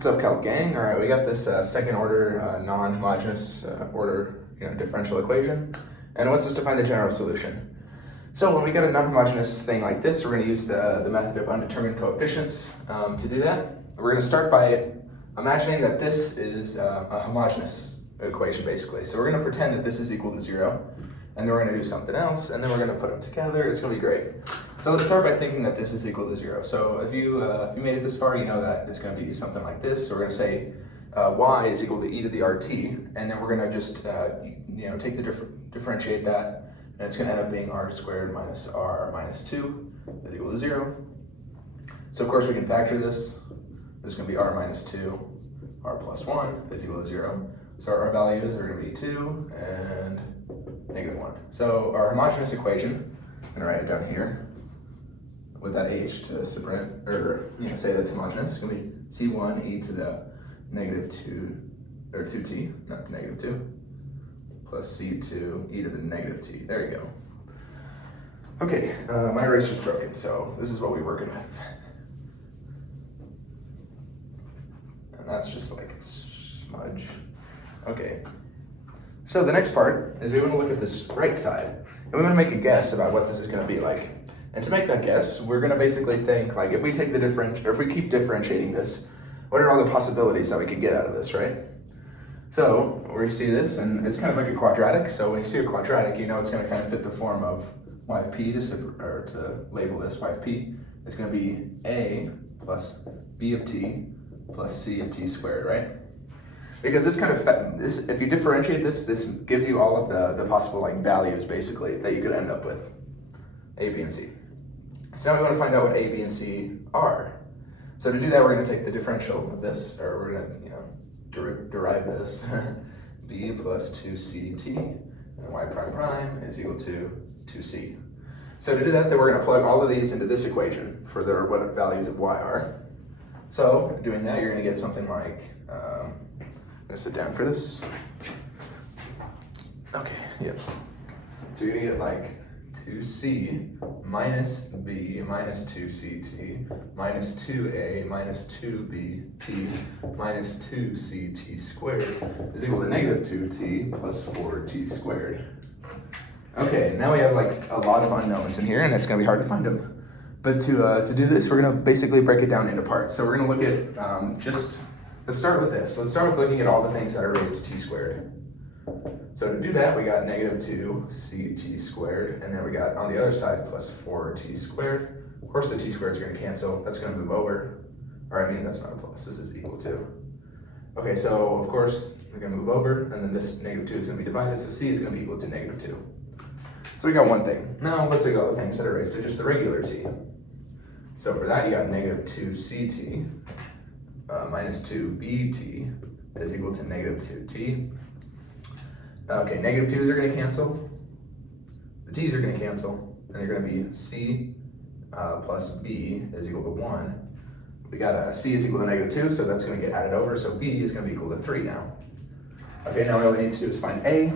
What's up, Calc gang? All right, we got this second order non-homogeneous order differential equation, and it wants us to find the general solution. So when we get a non-homogeneous thing like this, we're going to use the method of undetermined coefficients to do that. We're going to start by imagining that this is a homogeneous equation, basically. So we're going to pretend that this is equal to 0, and then we're going to do something else, and then we're going to put them together. It's going to be great. So let's start by thinking that this is equal to 0. So if you made it this far, you know that it's going to be something like this. So we're going to say y is equal to e to the rt, and then we're going to just take the differentiate that, and it's going to end up being r squared minus r minus 2 is equal to 0. So of course we can factor this. This is going to be r minus 2, r plus 1 is equal to 0. So our values are going to be 2 and negative 1. So our homogeneous equation, I'm going to write it down here with that h to separate, or say that's homogeneous. It's going to be c1 e to the negative 2, or 2t, not the negative 2, plus c2 e to the negative t. There you go. Okay, my eraser's broken, so this is what we're working with. And that's just like smudge. Okay, so the next part is we want to look at this right side, and we want to make a guess about what this is going to be like. And to make that guess, we're going to basically think, like, if we take the if we keep differentiating this, what are all the possibilities that we could get out of this, right? So we see this, and it's kind of like a quadratic. So when you see a quadratic, you know it's going to kind of fit the form of y of p to label this y of p. It's going to be a plus b of t plus c of t squared, right? Because this kind of, if you differentiate this, this gives you all of the possible values, basically, that you could end up with, a, b, and c. So now we want to find out what a, b, and c are. So to do that, we're going to take the differential of this, or we're going to derive this, b plus 2ct, and y prime prime is equal to 2c. So to do that, then we're going to plug all of these into this equation for what values of y are. So doing that, you're going to get something like, I'm gonna sit down for this. Okay, yep. So you're gonna get like 2c minus b minus 2ct minus 2a minus 2bt minus 2ct squared is equal to negative 2t plus 4t squared. Okay, now we have like a lot of unknowns in here, and it's gonna be hard to find them. But to do this, we're gonna basically break it down into parts. So we're gonna look at let's start with this. Let's start with looking at all the things that are raised to t squared. So to do that, we got negative 2ct squared, and then we got on the other side plus 4t squared. Of course, the t squared is going to cancel. That's going to move over. Or I mean, that's not a plus. This is equal to. Okay, so of course, we're going to move over, and then this negative 2 is going to be divided, so c is going to be equal to negative 2. So we got one thing. Now let's look at all the things that are raised to just the regular t. So for that, you got negative 2ct minus 2bt is equal to negative 2t. Okay, negative 2's are going to cancel. The t's are going to cancel. And they're going to be c plus b is equal to 1. We got c is equal to negative 2, so that's going to get added over. So b is going to be equal to 3 now. Okay, now all we need to do is find a.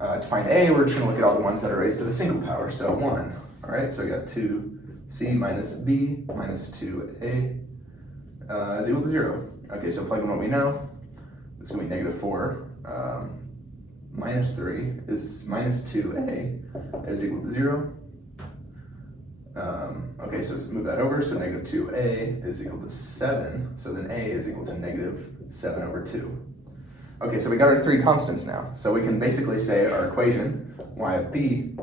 To find a, we're just going to look at all the ones that are raised to the single power. So 1. All right, so we got 2c minus b minus 2a is equal to 0. Okay, so plug in what we know. It's going to be negative 4. Minus 3 is minus 2a is equal to 0. Okay, so move that over. So negative 2a is equal to 7. So then a is equal to negative 7 over 2. Okay, so we got our three constants now. So we can basically say our equation, y of p,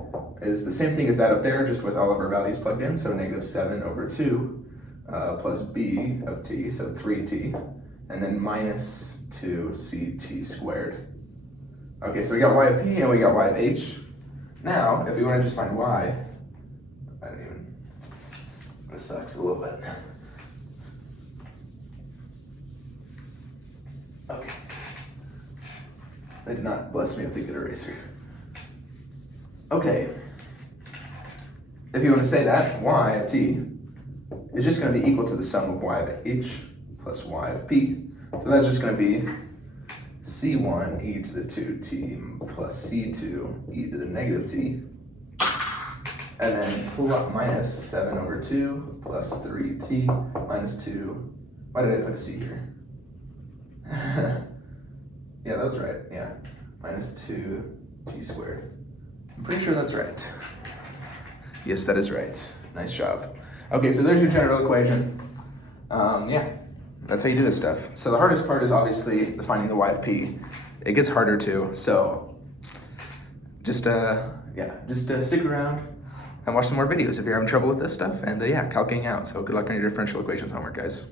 is the same thing as that up there, just with all of our values plugged in. So negative 7 over 2 plus b of t, so 3t, and then minus 2ct squared. Okay, so we got y of p and we got y of h. Now, if we want to just find y, this sucks a little bit. Okay. They did not bless me with a good eraser. Okay. If you want to say that, y of t is just going to be equal to the sum of y of h plus y of p. So that's just going to be c1 e to the 2t plus c2 e to the negative t, and then minus 7 over 2 plus 3t minus 2. Why did I put a c here? Yeah, that was right, yeah. Minus 2t squared. I'm pretty sure that's right. Yes, that is right. Nice job. Okay, so there's your general equation. Yeah, that's how you do this stuff. So the hardest part is obviously finding the y of p. It gets harder too, so just stick around and watch some more videos if you're having trouble with this stuff, and yeah, calculating out. So good luck on your differential equations homework, guys.